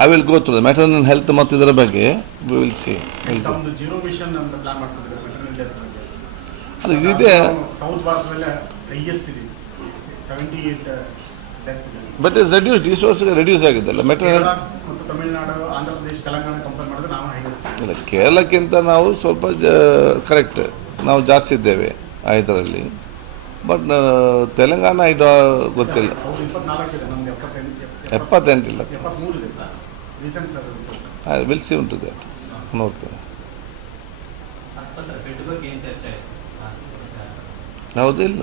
I will go through the maternal health ಮತ್ತು ಇದರ ಬಗ್ಗೆ we will see. Zero mission ಅಂತ ಪ್ಲಾನ್ ಮಾಡ್ತಿದ್ದಾರೆ ಮೆಟರ್ನಲ್ ಹೆಲ್ತ್ ಬಗ್ಗೆ. ಅದು ಇದೆ. ಸೌತ್ ಭಾರತದಲ್ಲೇ ಹೈಯೆಸ್ಟ್ ಇದೆ 78 ಡೆತ್. ಬಟ್ ಇಸ್ ರೆಡ್ಯೂಸ್ಡ್ ಈ ವರ್ಷ ರೆಡ್ಯೂಸ್ ಆಗಿದ್ದಲ್ಲ ಮೆಟರ್ನಲ್ ಮತ್ತು ತಮಿಳುನಾಡು ಆಂಧ್ರ ಪ್ರದೇಶ ತೆಲಂಗಾಣ ಕಂಪೇರ್ ಮಾಡಿದ್ರೆ ನಾವು ಹೈಯೆಸ್ಟ್. ಇಲ್ಲ ಕೇರಳಕ್ಕಿಂತ ನಾವು ಸ್ವಲ್ಪ ಕರೆಕ್ಟ್ ನಾವು ಜಾಸ್ತಿ ಇದ್ದೇವೆ ಇದರಲ್ಲಿ. ಬಟ್ ತೆಲಂಗಾಣ ಇದು ಗೊತ್ತಿಲ್ಲ. 78 ಇಲ್ಲ. ವಿಲ್ ಸಿ ಉಂಟು ದ್ಯಾಟ್ ನೋಡ್ತೇನೆ. ಹೌದು ಇಲ್ಲ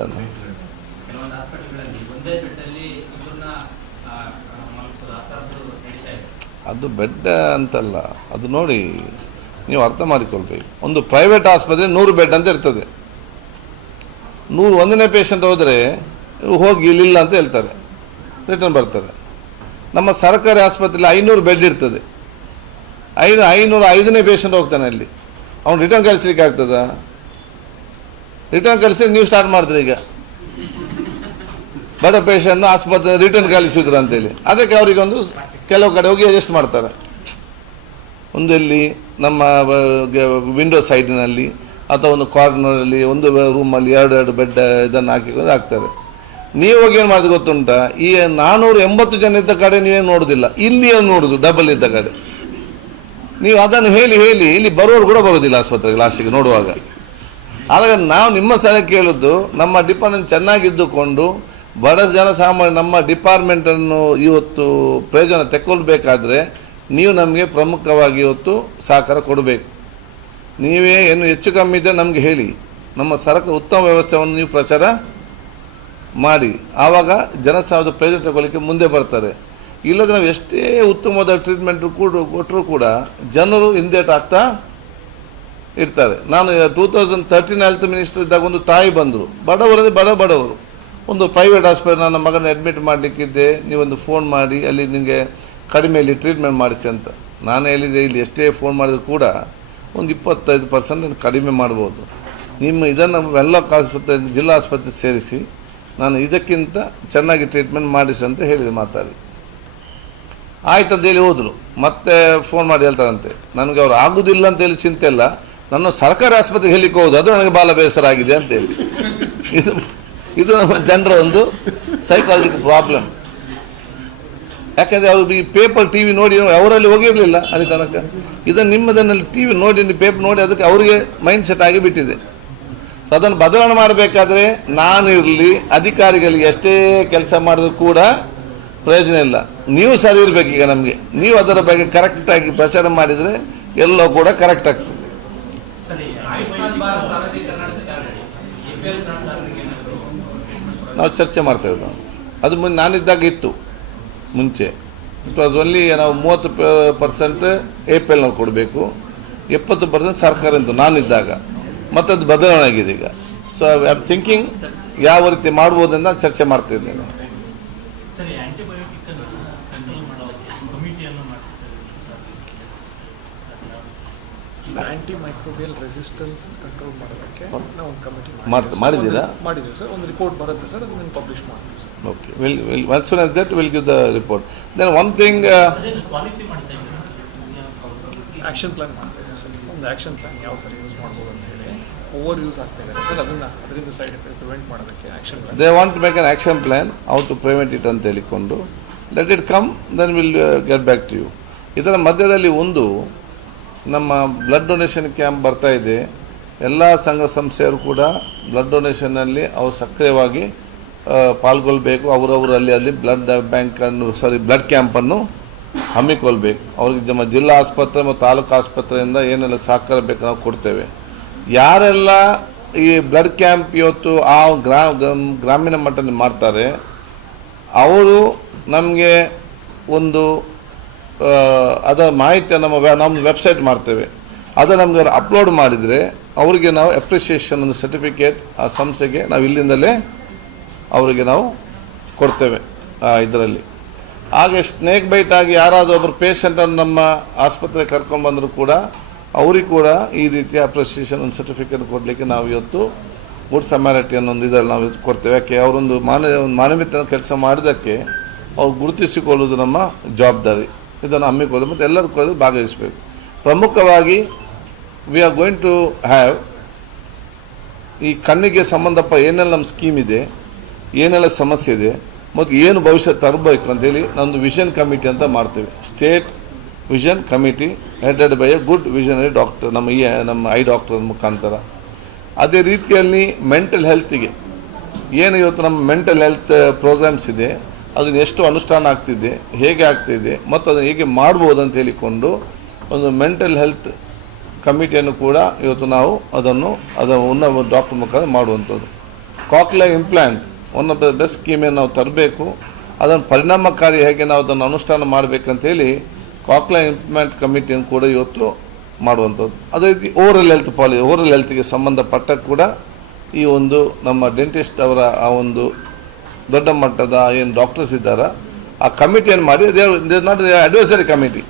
ಅದು ಬೆಡ್ ಅಂತಲ್ಲ, ಅದು ನೋಡಿ ನೀವು ಅರ್ಥ ಮಾಡಿಕೊಳ್ಬೇಕು. ಒಂದು ಪ್ರೈವೇಟ್ ಆಸ್ಪತ್ರೆ 100 ಬೆಡ್ ಅಂತ ಇರ್ತದೆ. 101ನೇ ಪೇಷಂಟ್ ಹೋದರೆ ಹೋಗಿ ಇಲ್ಲಿಲ್ಲ ಅಂತ ಹೇಳ್ತಾರೆ, ರಿಟರ್ನ್ ಬರ್ತಾರೆ. ನಮ್ಮ ಸರ್ಕಾರಿ ಆಸ್ಪತ್ರೆಯಲ್ಲಿ 500 ಬೆಡ್ ಇರ್ತದೆ. 505ನೇ ಪೇಷಂಟ್ ಹೋಗ್ತಾನೆ ಅಲ್ಲಿ, ಅವ್ನು ರಿಟರ್ನ್ ಕಳಿಸ್ಲಿಕ್ಕೆ ಆಗ್ತದ? ರಿಟರ್ನ್ ಕಳಿಸಿ ನೀವು ಸ್ಟಾರ್ಟ್ ಮಾಡಿದ್ರಿ ಈಗ ಬಡ ಪೇಷಂಟ್ನ ಆಸ್ಪತ್ರೆ ರಿಟರ್ನ್ ಕಳಿಸಿದ್ರು ಅಂತೇಳಿ. ಅದಕ್ಕೆ ಅವರಿಗೊಂದು ಕೆಲವು ಕಡೆ ಹೋಗಿ ಅಡ್ಜಸ್ಟ್ ಮಾಡ್ತಾರೆ. ಒಂದು ಇಲ್ಲಿ ನಮ್ಮ ವಿಂಡೋ ಸೈಡಿನಲ್ಲಿ ಅಥವಾ ಒಂದು ಕಾರ್ನರಲ್ಲಿ ಒಂದು ರೂಮಲ್ಲಿ 2 ಬೆಡ್ ಇದನ್ನು ಹಾಕಿಕೊಂಡು ಹಾಕ್ತಾರೆ. ನೀವು ಹೋಗಿ ಏನು ಮಾಡಿದ್ರೆ ಗೊತ್ತುಂಟಾ, ಈ 480 ಜನ ಇದ್ದ ಕಡೆ ನೀವೇನು ನೋಡೋದಿಲ್ಲ, ಇಲ್ಲಿ ಏನು ನೋಡೋದು ಡಬಲ್ ಇದ್ದ ಕಡೆ. ನೀವು ಅದನ್ನು ಹೇಳಿ ಇಲ್ಲಿ ಬರೋರು ಕೂಡ ಬರೋದಿಲ್ಲ ಆಸ್ಪತ್ರೆಗೆ ಲಾಸ್ಟಿಗೆ ನೋಡುವಾಗ. ಆದಾಗ ನಾವು ನಿಮ್ಮ ಸಲ ಕೇಳಿದ್ದು, ನಮ್ಮ ಡಿಪಾರ್ಟ್ಮೆಂಟ್ ಚೆನ್ನಾಗಿದ್ದುಕೊಂಡು ಬಡ ಜನಸಾಮಾನ್ಯ ನಮ್ಮ ಡಿಪಾರ್ಟ್ಮೆಂಟನ್ನು ಇವತ್ತು ಪ್ರಯೋಜನ ತೆಕ್ಕೊಳ್ಬೇಕಾದ್ರೆ ನೀವು ನಮಗೆ ಪ್ರಮುಖವಾಗಿ ಇವತ್ತು ಸಹಕಾರ ಕೊಡಬೇಕು. ನೀವೇ ಏನು ಹೆಚ್ಚು ಕಮ್ಮಿ ಇದೆ ನಮಗೆ ಹೇಳಿ, ನಮ್ಮ ಸರ್ಕಾರ ಉತ್ತಮ ವ್ಯವಸ್ಥೆಯನ್ನು ನೀವು ಪ್ರಚಾರ ಮಾಡಿ, ಆವಾಗ ಜನಸಾಮಾನ್ಯದ ಪ್ರಯೋಜನ ತಗೊಳ್ಳಿಕ್ಕೆ ಮುಂದೆ ಬರ್ತಾರೆ. ಇಲ್ಲದ್ರೆ ನಾವು ಎಷ್ಟೇ ಉತ್ತಮವಾದ ಟ್ರೀಟ್ಮೆಂಟ್ ಕೊಟ್ಟರೂ ಕೂಡ ಜನರು ಹಿಂದೇಟು ಆಗ್ತಾ ಇರ್ತಾರೆ. ನಾನು 2013 ಹೆಲ್ತ್ ಮಿನಿಸ್ಟರ್ ಇದ್ದಾಗ ಒಂದು ತಾಯಿ ಬಂದರು, ಬಡವರು ಒಂದು ಪ್ರೈವೇಟ್ ಹಾಸ್ಪಿಟಲ್ ನನ್ನ ಮಗನ ಅಡ್ಮಿಟ್ ಮಾಡಲಿಕ್ಕಿದ್ದೆ, ನೀವೊಂದು ಫೋನ್ ಮಾಡಿ ಅಲ್ಲಿ ನಿಮಗೆ ಕಡಿಮೆಯಲ್ಲಿ ಟ್ರೀಟ್ಮೆಂಟ್ ಮಾಡಿಸಿ ಅಂತ. ನಾನು ಹೇಳಿದೆ, ಇಲ್ಲಿ ಎಷ್ಟೇ ಫೋನ್ ಮಾಡಿದ್ರು ಕೂಡ ಒಂದು 25% ಕಡಿಮೆ ಮಾಡ್ಬೋದು. ನಿಮ್ಮ ಇದನ್ನು ಎಲ್ಲ ಆಸ್ಪತ್ರೆ ಜಿಲ್ಲಾ ಆಸ್ಪತ್ರೆ ಸೇರಿಸಿ ನಾನು ಇದಕ್ಕಿಂತ ಚೆನ್ನಾಗಿ ಟ್ರೀಟ್ಮೆಂಟ್ ಮಾಡಿಸಿ ಅಂತ ಹೇಳಿದೆ ಮಾತಾಡಿ. ಆಯ್ತಂತ ಹೇಳಿ ಹೋದರು. ಮತ್ತೆ ಫೋನ್ ಮಾಡಿ ಹೇಳ್ತಾರಂತೆ, ನನಗೆ ಅವ್ರು ಆಗೋದಿಲ್ಲ ಅಂತೇಳಿ ಚಿಂತೆ ಇಲ್ಲ, ನನ್ನ ಸರ್ಕಾರಿ ಆಸ್ಪತ್ರೆಗೆ ಹೇಳಿಕ್ಕೆ ಹೋಗೋದು ಅದು ನನಗೆ ಭಾಳ ಬೇಸರ ಆಗಿದೆ ಅಂತೇಳಿ. ಇದು ನಮ್ಮ ಜನರ ಒಂದು ಸೈಕಾಲಜಿಕಲ್ ಪ್ರಾಬ್ಲಮ್. ಯಾಕೆಂದರೆ ಅವರು ಈ ಪೇಪರ್ TV ನೋಡಿ ಅವರಲ್ಲಿ ಹೋಗಿರಲಿಲ್ಲ ಅಲ್ಲಿ ತನಕ. ಇದನ್ನು ನಿಮ್ಮದನ್ನಲ್ಲಿ TV ನೋಡಿ ಪೇಪರ್ ನೋಡಿ ಅದಕ್ಕೆ ಅವರಿಗೆ ಮೈಂಡ್ ಸೆಟ್ ಆಗಿ ಬಿಟ್ಟಿದೆ. ಸೊ ಅದನ್ನು ಬದಲಾವಣೆ ಮಾಡಬೇಕಾದ್ರೆ ನಾನಿರಲಿ, ಅಧಿಕಾರಿಗಳಿಗೆ ಎಷ್ಟೇ ಕೆಲಸ ಮಾಡಿದ್ರು ಕೂಡ ಪ್ರಯೋಜನ ಇಲ್ಲ. ನೀವು ಸರಿ ಇರಬೇಕು. ಈಗ ನಮಗೆ ನೀವು ಅದರ ಬಗ್ಗೆ ಕರೆಕ್ಟಾಗಿ ಪ್ರಚಾರ ಮಾಡಿದರೆ ಎಲ್ಲೋ ಕೂಡ ಕರೆಕ್ಟ್ ಆಗ್ತದೆ. ನಾವು ಚರ್ಚೆ ಮಾಡ್ತೇವೆ. ನಾವು ಅದು ನಾನಿದ್ದಾಗ ಇತ್ತು. ಮುಂಚೆ ಇಟ್ ವಾಸ್ ಓನ್ಲಿ ನಾವು 30% APL ಕೊಡಬೇಕು, 70% ಸರ್ಕಾರದಿಂದ ನಾನಿದ್ದಾಗ. ಮತ್ತು ಅದು ಬದಲಾವಣೆ ಆಗಿದೆ ಈಗ. ಸೊ ಐ ಆಮ್ ಥಿಂಕಿಂಗ್ ಯಾವ ರೀತಿ ಮಾಡ್ಬೋದನ್ನ ಚರ್ಚೆ ಮಾಡ್ತಿದ್ದೀನಿ ನಾನು. ಆಂಟಿಮೈಕ್ರೋಬಿಯಲ್ ರೆಸಿಸ್ಟೆನ್ಸ್ ಕಂಟ್ರೋಲ್ ಮಾಡೋದಕ್ಕೆ ನಾವು ಒಂದು ಕಮಿಟಿ ಮಾಡಿದ್ದೀವಿ ಸರ್. ಒಂದು ರಿಪೋರ್ಟ್ ಬರುತ್ತೆ ಸರ್, ಅದನ್ನು ಪಬ್ಲಿಷ್ ಮಾಡ್ತೀವಿ sir. Okay, will as soon as that we'll give the report. Then one thing action plan ಮಾಡ್ತಾ ಇದ್ದೀವಿ ಸರ್. ಒಂದು ಆ್ಯಕ್ಷನ್ ಪ್ಲಾನ್ ಯಾವ ಥರ ಯೂಸ್ ಮಾಡ್ಬೋದು ಅಂತ ಹೇಳಿ ಓವರ್ ಯೂಸ್ ಆಗ್ತಾ ಇದೆ ಸರ್. ಅದರಿಂದ ಸೈಡ್ ಎಫೆಕ್ಟ್ ಪ್ರಿವೆಂಟ್ ಮಾಡೋದಕ್ಕೆ action plan they want to make an action plan how to prevent it ಅಂತ ಹೇಳಿಕೊಂಡು let it come, then we'll get back to you. ಇದರ ಮಧ್ಯದಲ್ಲಿ ಒಂದು ನಮ್ಮ ಬ್ಲಡ್ ಡೊನೇಷನ್ ಕ್ಯಾಂಪ್ ಬರ್ತಾ ಇದೆ. ಎಲ್ಲ ಸಂಘ ಸಂಸ್ಥೆಯವರು ಕೂಡ ಬ್ಲಡ್ ಡೊನೇಷನ್ನಲ್ಲಿ ಅವರು ಸಕ್ರಿಯವಾಗಿ ಪಾಲ್ಗೊಳ್ಬೇಕು. ಅವರವರಲ್ಲಿ ಬ್ಲಡ್ ಕ್ಯಾಂಪನ್ನು ಹಮ್ಮಿಕೊಳ್ಬೇಕು. ಅವ್ರಿಗೆ ನಮ್ಮ ಜಿಲ್ಲಾ ಆಸ್ಪತ್ರೆ ಮತ್ತು ತಾಲೂಕು ಆಸ್ಪತ್ರೆಯಿಂದ ಏನೆಲ್ಲ ಸಹಕಾರ ಬೇಕು ನಾವು ಕೊಡ್ತೇವೆ. ಯಾರೆಲ್ಲ ಈ ಬ್ಲಡ್ ಕ್ಯಾಂಪ್ ಇವತ್ತು ಆ ಗ್ರಾಮೀಣ ಮಟ್ಟದಲ್ಲಿ ಮಾಡ್ತಾರೆ, ಅವರು ನಮಗೆ ಒಂದು ಅದರ ಮಾಹಿತಿಯನ್ನು ನಮ್ಮ ವೆಬ್ಸೈಟ್ ಮಾಡ್ತೇವೆ. ಅದು ನಮಗೆ ಅಪ್ಲೋಡ್ ಮಾಡಿದರೆ ಅವರಿಗೆ ನಾವು ಅಪ್ರಿಷಿಯೇಷನ್ ಒಂದು ಸರ್ಟಿಫಿಕೇಟ್ ಆ ಸಂಸ್ಥೆಗೆ ನಾವು ಇಲ್ಲಿಂದಲೇ ಅವರಿಗೆ ನಾವು ಕೊಡ್ತೇವೆ. ಇದರಲ್ಲಿ ಹಾಗೆ ಸ್ನೇಕ್ ಬೈಟ್ ಆಗಿ ಯಾರಾದರೂ ಒಬ್ಬರು ಪೇಷಂಟನ್ನು ನಮ್ಮ ಆಸ್ಪತ್ರೆಗೆ ಕರ್ಕೊಂಡು ಬಂದರೂ ಕೂಡ ಅವ್ರಿಗೆ ಕೂಡ ಈ ರೀತಿಯ ಅಪ್ರಿಷಿಯೇಷನ್ ಒಂದು ಸರ್ಟಿಫಿಕೇಟ್ ಕೊಡಲಿಕ್ಕೆ ನಾವು ಇವತ್ತು ಗುಡ್ ಸಮ್ಯಾರಿಟಿ ಅನ್ನೋ ಒಂದು ಇದರಲ್ಲಿ ನಾವು ಕೊಡ್ತೇವೆ. ಯಾಕೆ ಅವರೊಂದು ಮಾನವೀಯತೆ ಕೆಲಸ ಮಾಡಿದ್ದಕ್ಕೆ ಅವ್ರು ಗುರುತಿಸಿಕೊಳ್ಳುವುದು ನಮ್ಮ ಜವಾಬ್ದಾರಿ. ಇದನ್ನು ಹಮ್ಮಿಕೊಳ್ಳೋದು ಮತ್ತು ಎಲ್ಲರೂ ಕೂಡ ಭಾಗವಹಿಸಬೇಕು. ಪ್ರಮುಖವಾಗಿ we are going to have ಈ ಕಣ್ಣಿಗೆ ಸಂಬಂಧಪಟ್ಟ ಏನೆಲ್ಲ ನಮ್ಮ ಸ್ಕೀಮ್ ಇದೆ, ಏನೆಲ್ಲ ಸಮಸ್ಯೆ ಇದೆ ಮತ್ತು ಏನು ಭವಿಷ್ಯ ತರಬೇಕು ಅಂತೇಳಿ ನಮ್ಮದು ವಿಷನ್ ಕಮಿಟಿ ಅಂತ ಮಾಡ್ತೇವೆ. State vision committee headed by A good visionary doctor, ನಮ್ಮ ಐ ಡಾಕ್ಟರ್ ಮುಖಾಂತರ. ಅದೇ ರೀತಿಯಲ್ಲಿ ಮೆಂಟಲ್ ಹೆಲ್ತಿಗೆ ಏನು ಇವತ್ತು ನಮ್ಮ ಮೆಂಟಲ್ ಹೆಲ್ತ್ ಪ್ರೋಗ್ರಾಮ್ಸ್ ಇದೆ, ಅದನ್ನು ಎಷ್ಟು ಅನುಷ್ಠಾನ ಆಗ್ತಿದೆ, ಹೇಗೆ ಆಗ್ತಿದೆ ಮತ್ತು ಅದನ್ನು ಹೇಗೆ ಮಾಡ್ಬೋದು ಅಂತ ಹೇಳಿಕೊಂಡು ಒಂದು ಮೆಂಟಲ್ ಹೆಲ್ತ್ ಕಮಿಟಿಯನ್ನು ಕೂಡ ಇವತ್ತು ನಾವು ಅದನ್ನು ಡಾಕ್ಟರ್ ಮುಖಾಂತರ ಮಾಡುವಂಥದ್ದು. Cochlear implant one of the best ಸ್ಕೀಮನ್ನು ನಾವು ತರಬೇಕು. ಅದನ್ನು ಪರಿಣಾಮಕಾರಿ ಹೇಗೆ ನಾವು ಅದನ್ನು ಅನುಷ್ಠಾನ ಮಾಡಬೇಕಂತೇಳಿ ಕಾಕ್ಲಿಯರ್ ಇಂಪ್ಲಾಂಟ್ ಕಮಿಟಿಯನ್ನು ಕೂಡ ಇವತ್ತು ಮಾಡುವಂಥದ್ದು. ಅದೇ ರೀತಿ ಓರಲ್ ಹೆಲ್ತ್ಗೆ ಸಂಬಂಧಪಟ್ಟ ಕೂಡ ಈ ಒಂದು ನಮ್ಮ ಡೆಂಟಿಸ್ಟ್ ಅವರ ಆ ಒಂದು ದೊಡ್ಡ ಮಟ್ಟದ ಏನು ಡಾಕ್ಟರ್ಸ್ ಇದ್ದಾರೆ ಆ ಕಮಿಟಿಯನ್ನು ಮಾಡಿ ದೇ ನಾಟ್ ಅಡ್ವೈಸರಿ ಕಮಿಟಿ,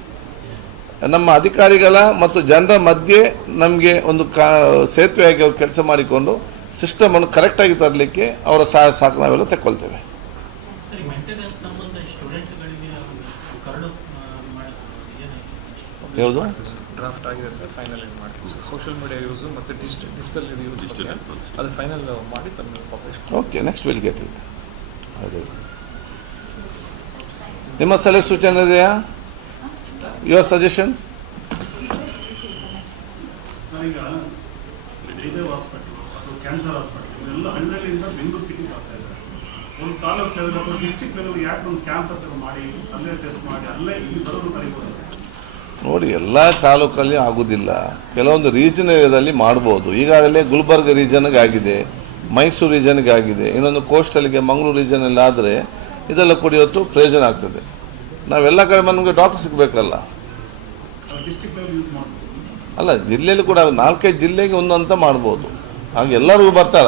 ನಮ್ಮ ಅಧಿಕಾರಿಗಳ ಮತ್ತು ಜನರ ಮಧ್ಯೆ ನಮಗೆ ಒಂದು ಸೇತುವೆಯಾಗಿ ಅವ್ರು ಕೆಲಸ ಮಾಡಿಕೊಂಡು ಸಿಸ್ಟಮನ್ನು ಕರೆಕ್ಟಾಗಿ ತರಲಿಕ್ಕೆ ಅವರ ಸಹಾಯ ಸಹಕಾರ ನಾವೆಲ್ಲ ತಗೊಳ್ತೇವೆ. ಯಾವುದು ಡ್ರಾಫ್ಟ್ ಆಗಿದೆ ಸರ್, ಫೈನಲ್ ಏನು ಮಾಡ್ತೀವಿ ಸರ್. ಸೋಷಿಯಲ್ ಮೀಡಿಯಾ ಯೂಸು ಮತ್ತು ಡಿಜಿಟಲ್ ಯೂಸ್ ಅದು ಫೈನಲ್ ಮಾಡಿ ತಮ್ಮ publish. Okay, next will get it. ಅದೇ ನಿಮ್ಮ ಸಲಹೆ ಸೂಚನೆ ಇದೆಯಾ? Your suggestions? ಈಗ ಜಯದೇವ್ ಹಾಸ್ಪಿಟಲ್ ಅಥವಾ ಕ್ಯಾನ್ಸರ್ ಹಾಸ್ಪಿಟಲ್ ಇವೆಲ್ಲ ಹಳ್ಳಿಯಿಂದ ಬೆಂಗಳೂರು ಸಿಟಿಗೆ ಬರ್ತಾ ಇದ್ದಾರೆ. ಒಂದು ತಾಲೂಕು ಲೆವೆಲ್ ಅಥವಾ ಡಿಸ್ಟ್ರಿಕ್ಟ್ ಲೆವೆಲ್ ಯಾಕೆ ಒಂದು ಕ್ಯಾಂಪ್ ಹತ್ತಿರ ಮಾಡಿ ಅಲ್ಲೇ ಟೆಸ್ಟ್ ಮಾಡಿ ಅಲ್ಲೇ ಇಲ್ಲಿ ಬರೋದು ಕಲಿಬೋದು? ನೋಡಿ, ಎಲ್ಲ ತಾಲೂಕಲ್ಲಿ ಆಗೋದಿಲ್ಲ, ಕೆಲವೊಂದು ರೀಜನ್ ಏರಿಯಾದಲ್ಲಿ ಮಾಡ್ಬೋದು. ಈಗಾಗಲೇ ಗುಲ್ಬರ್ಗ ರೀಜನ್ಗೆ ಆಗಿದೆ, ಮೈಸೂರು ರೀಜನ್ಗೆ ಆಗಿದೆ, ಇನ್ನೊಂದು ಕೋಸ್ಟಲ್ಗೆ ಮಂಗಳೂರು ರೀಜನಲ್ಲಿ ಆದರೆ ಇದೆಲ್ಲ ಕೂಡ ಇವತ್ತು ಪ್ರಯೋಜನ ಆಗ್ತದೆ. ನಾವೆಲ್ಲ ಕಡೆ ನಮಗೆ ಡಾಕ್ಟರ್ ಸಿಗಬೇಕಲ್ಲ. ಡಿಸ್ಟ್ರಿಕ್ಟ್ ಲೆವೆಲ್ ಯೂಸ್ ಮಾಡ್ಬೋದು ಅಲ್ಲ, ಜಿಲ್ಲೆಯಲ್ಲಿ ಕೂಡ 4-5 ಜಿಲ್ಲೆಗೆ ಒಂದು ಅಂತ ಮಾಡ್ಬೋದು. ಹಾಗೆ ಎಲ್ಲರಿಗೂ ಬರ್ತಾರ,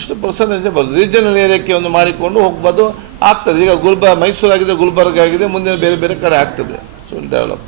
ಇಷ್ಟು ಪರ್ಸೆಂಟೇಜ್ ಬರ್ತದೆ. ರೀಜನಲ್ ಏರಿಯಾಕ್ಕೆ ಒಂದು ಮಾಡಿಕೊಂಡು ಹೋಗ್ಬೋದು, ಆಗ್ತದೆ. ಈಗ ಮೈಸೂರು ಆಗಿದೆ, ಗುಲ್ಬರ್ಗ ಆಗಿದೆ, ಮುಂದೆ ಬೇರೆ ಬೇರೆ ಕಡೆ ಆಗ್ತದೆ. So develop